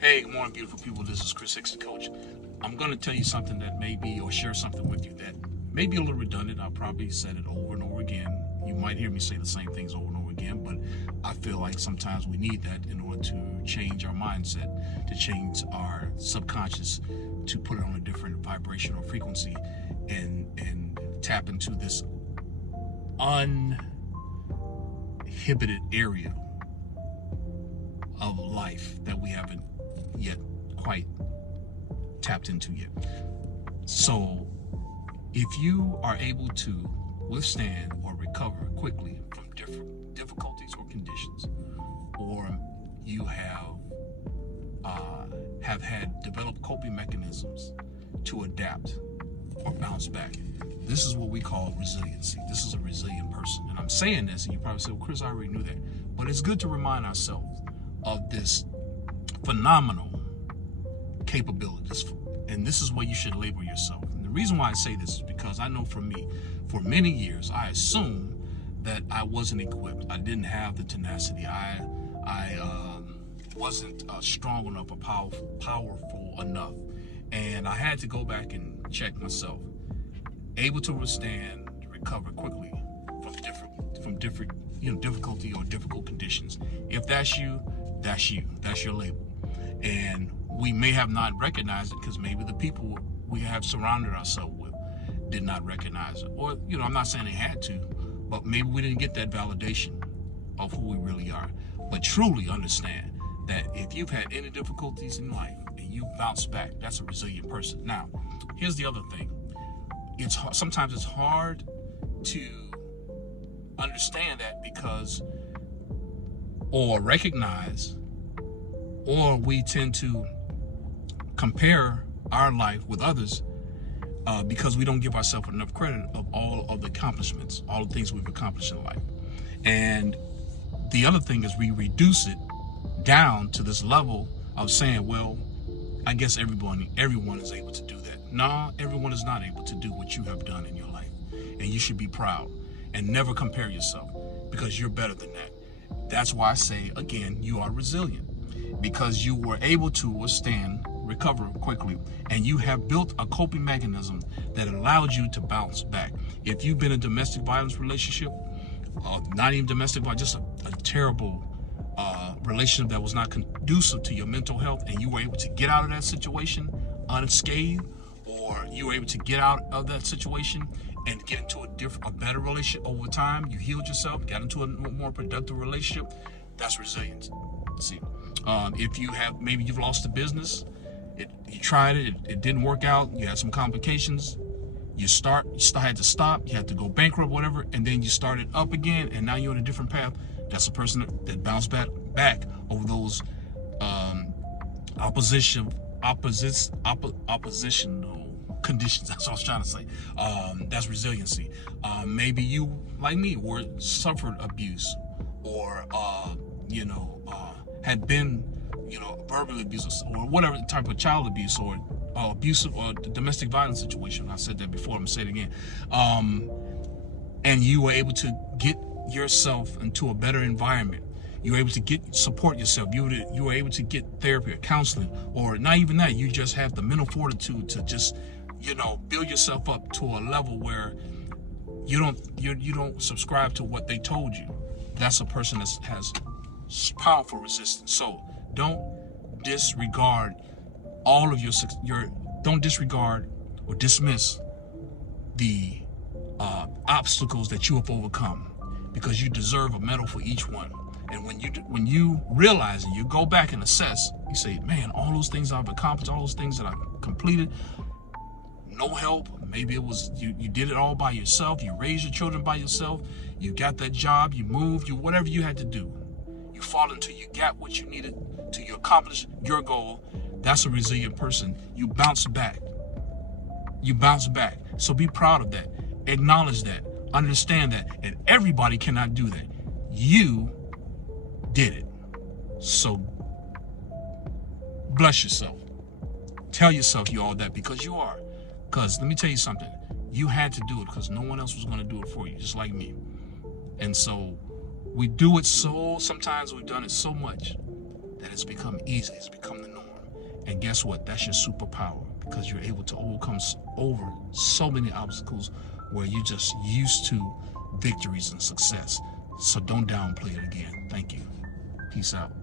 Hey, good morning, beautiful people. This is Chris Hicks, the coach. I'm going to tell you something that may be, or share something with you that may be a little redundant. I'll probably said it over and over again. You might hear me say the same things over and over again, but I feel like sometimes we need that in order to change our mindset, to change our subconscious, to put it on a different vibrational frequency and tap into this uninhibited area of life that we haven't yet quite tapped into yet. So if you are able to withstand or recover quickly from different difficulties or conditions, or you have had developed coping mechanisms to adapt or bounce back, this is what we call resiliency. This is a resilient person. And I'm saying this, and you probably say, well, Chris, I already knew that. But it's good to remind ourselves of this phenomenal capabilities, and this is where you should label yourself. And the reason why I say this is because I know for me, for many years, I assumed that I wasn't equipped. I didn't have the tenacity. I wasn't strong enough or powerful enough, and I had to go back and check myself. Able to withstand, recover quickly from different difficulty or difficult conditions. If that's you, that's you. That's your label. And we may have not recognized it because maybe the people we have surrounded ourselves with did not recognize it. Or, I'm not saying they had to, but maybe we didn't get that validation of who we really are. But truly understand that if you've had any difficulties in life and you bounce back, that's a resilient person. Now, here's the other thing. Sometimes it's hard to understand that because, or recognize, or we tend to compare our life with others because we don't give ourselves enough credit of all of the accomplishments, all the things we've accomplished in life. And the other thing is we reduce it down to this level of saying, well, I guess everyone is able to do that. No, everyone is not able to do what you have done in your life. And you should be proud and never compare yourself because you're better than that. That's why I say, again, you are resilient because you were able to withstand, recover quickly, and you have built a coping mechanism that allowed you to bounce back. If you've been in a domestic violence relationship, not even domestic violence, just a terrible relationship that was not conducive to your mental health, and you were able to get out of that situation unscathed, or you were able to get out of that situation and get into a better relationship over time, you healed yourself, got into a more productive relationship, that's resilience. See, if maybe you've lost a business, you tried it, it didn't work out, you had some complications, you had to stop, you had to go bankrupt, whatever, and then you started up again, and now you're on a different path. That's a person that bounced back over those oppositional conditions. That's what I was trying to say. That's resiliency. Maybe you, like me, suffered abuse, or had been, verbally abused, or whatever type of child abuse, or abusive or domestic violence situation. I said that before. I'm gonna say it again. And you were able to get yourself into a better environment. You were able to support yourself. You were able to get therapy or counseling, or not even that. You just have the mental fortitude to just, build yourself up to a level where you don't subscribe to what they told you. That's a person that has powerful resistance. So don't disregard all of don't disregard or dismiss the obstacles that you have overcome, because you deserve a medal for each one. And when you realize and you go back and assess, you say, man, all those things I've accomplished, all those things that I've completed, no help. Maybe it was you did it all by yourself. You raised your children by yourself. You got that job. You moved. Whatever you had to do. You fought until you got what you needed to accomplish your goal. That's a resilient person. You bounce back. So be proud of that. Acknowledge that. Understand that. And everybody cannot do that. You did it. So bless yourself. Tell yourself you're all that, because you are. Because let me tell you something. You had to do it because no one else was going to do it for you, just like me. And so we do it sometimes we've done it so much that it's become easy. It's become the norm. And guess what? That's your superpower, because you're able to over so many obstacles where you're just used to victories and success. So don't downplay it again. Thank you. Peace out.